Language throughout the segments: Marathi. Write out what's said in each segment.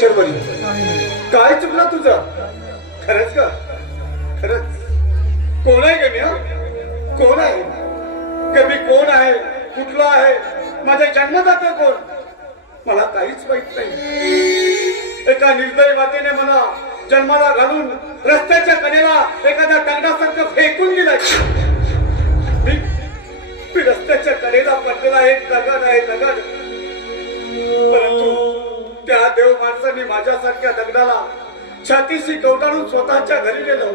शर्वरी, काय चुकलं तुझं? खरंच का? खरंच कोण आहे गम्या? कोण आहे गमी? कोण आहे? कुठला आहे? माझ्या जन्मदाता कोण? मला काहीच माहित नाही. एका निर्दयी मातेने मला जन्माला घालून रस्त्याच्या कडेला एखाद्या दगडासारखं फेकून दिलंय. मी रस्त्याच्या कडेला पडलेला एक दगड आहे, दगड. परंतु त्या देव माणसाने माझ्यासारख्या दगडाला छातीशी कवटाळून स्वतःच्या घरी गेलं.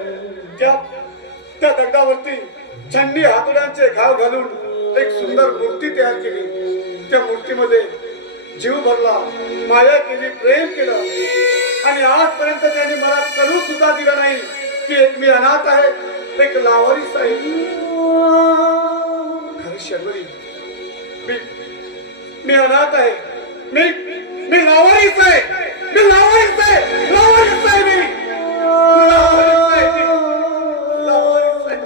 त्या दगडावरती छन्नी हातोड्यांचे घाव घालून एक सुंदर मूर्ती तयार केली. त्या मूर्तीमध्ये जीव भरला, माया केली, प्रेम केलं आणि आजपर्यंत त्यांनी मला कळू सुद्धा दिलं नाही की एक मी अनाथ आहे, एक लावारीस आहे. खरं शर्वरी, मी अनाथ आहे, मी लावारीस आहे, मी लावारीस आहे, लावारीस आहे, मी लावारीस आहे, लावारीस आहे.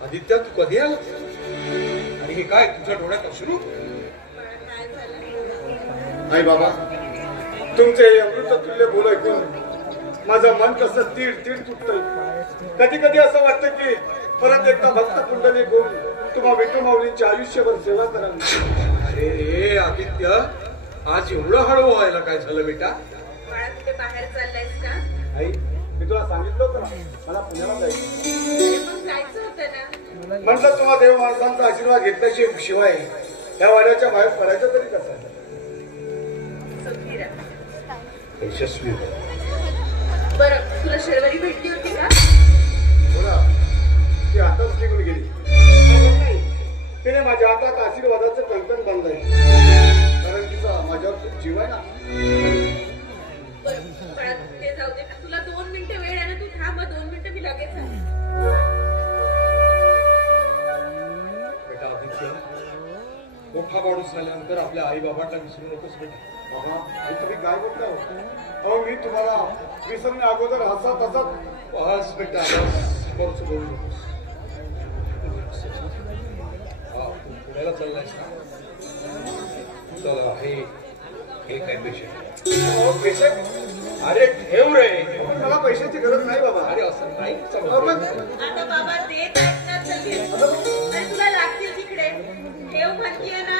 आदित्य, तू कधी आला? आणि हे काय तुझ्या डोळ्यात अश्रू? नाही बाबा, तुमचे अमृततुल्य बोल ऐकून माझं मन कसं तीड तीड तुटतंय. कधी कधी असं वाटतं की परत एकदा भक्त कुंडली घेऊन तुम्हा विठू माऊलींची आयुष्यभर सेवा करावी. अरे रे आदित्य, आज एवढं हळू व्हायला काय झालं बेटा? कुठे बाहेर चाललायस का? आई, मी तुला सांगितलं होतं ना मला पुण्याला जायचं होतं ना. म्हटलं तुम्हा देव माणसांचा आशीर्वाद घेतल्याशिवाय या वाड्याच्या बाहेर पडायचं तरी कसं? यशस्वी बरं, तुला शर्वरी भेटली होती का? बोला, ती आताच निघून गेली. तिने माझ्या हातात आशीर्वादाचं कंकण बांधलंय, कारण तिचा माझ्यावर खूप जीव आहे ना. बरं, ते जाऊ दे. तुला 2 मिनिटं वेळ आहे ना, तू थांब. 2 मिनिटं मी लगेच आहे. बेटा आदित्य, मोठा माणूस झाल्यानंतर आपल्या आई बाबांना विसरू नकोस बेटा. बाबा, आई तुम्ही काय बोलताय? अहो, मी तुम्हाला विसरण्या अगोदर हसत हसत बस बेटा, बस बरोच बोलू नकोस. तू पुण्याला चाललायस ना? चला, हे काय पेशंट? पेशंट? अरे ठेव रे. मला पैशाची गरज नाही बाबा. अरे असं नाही आता बाबा देत आहेत ना सगळे. आणि तुला लागतील तिकडे ठेव म्हणतीये ना.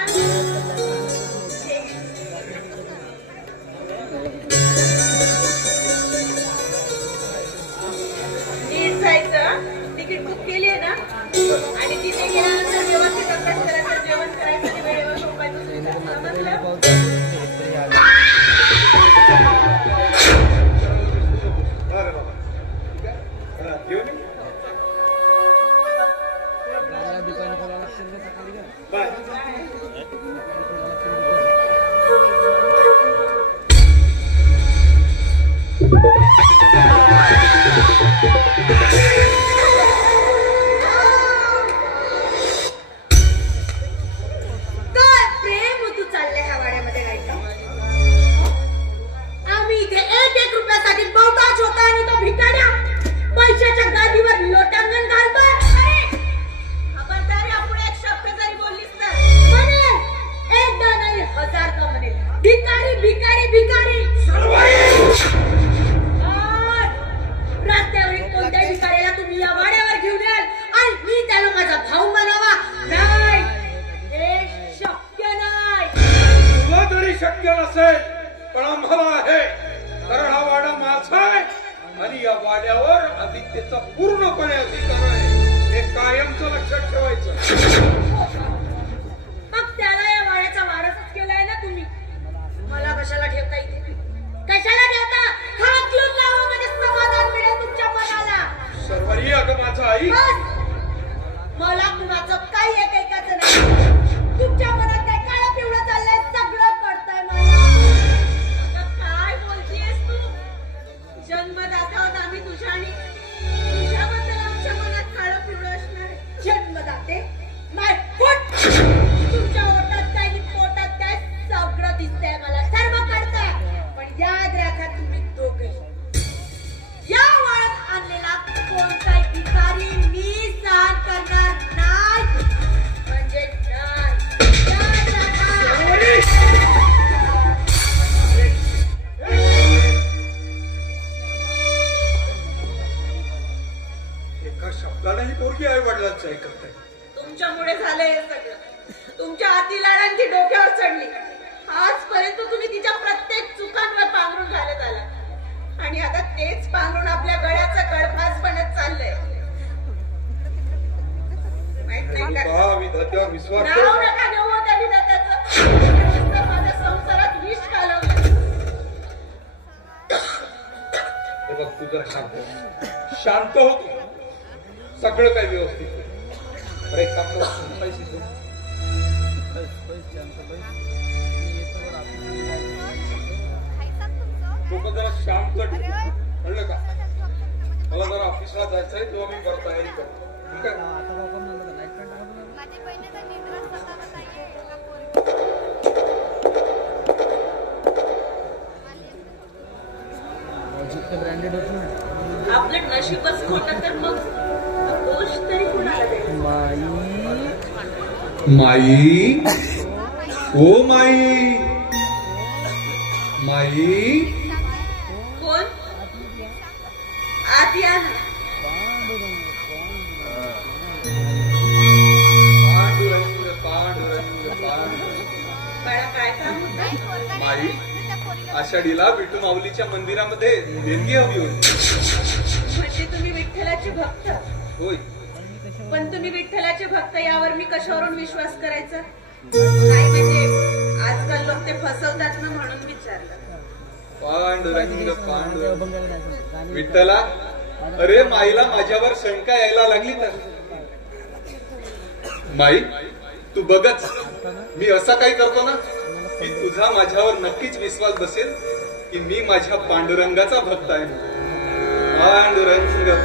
नीट जायचं. तिकीट बुक केली आहे ना? आणि तिथे गेल्यानंतर व्यवस्थित अभ्यास करायचा, जेवण करायचं आणि वेळेवर झोपायचं. समजलं? जन्मदाते आणि ती डोक्यावर चढली. आजपर्यंत तुम्ही तिच्या प्रत्येक चुकांवर पांघरून घालत आला आणि आता तेच पांघरून आपल्या गळ्याचा गळफास बनत चाललंय. माहित नाही का? पहा, विधात्यावर विश्वास ठेव. नाव नका घेऊ त्या विधात्याचं. तर माझ्या संसारात विष घालवलं. हे बघ, तू जरा शांत हो तू. सगळं काही व्यवस्थित होईल. अरे काम कर, पैसे दे. लोक जरा शांत ठेव, कळलं का? मला जरा ऑफिसला जायचंय, तेव्हा मी परत तयारी करतो. ठीक आहे? आपलं नशीबच खोटं तर मग दोष तरी कुणाला द्यायचा? माई, ओ माई, माई. कोण? आत या ना. पांडुरंग पांडुरंग पांडुरंग. बाळा काय काम होतं? माई, आषाढीला विठू माऊलीच्या मंदिरामध्ये देणगी हवी होती. म्हणजे तुम्ही विठ्ठलाचे भक्त? होय. पण तुम्ही विठ्ठलाचे भक्त यावर मी कशावरून विश्वास करायचा? नाही म्हणजे आजकाल लोक ते फसवतात ना म्हणून विचारलं. पांडुरंग पांडुरंग. विठ्ठला, अरे माईला माझ्यावर शंका यायला लागली तर. माई, तू बघच, मी असा काही करतो ना की तुझा माझ्यावर नक्कीच विश्वास बसेल की मी माझ्या पांडुरंगाचा भक्त आहे. पांडुरंग.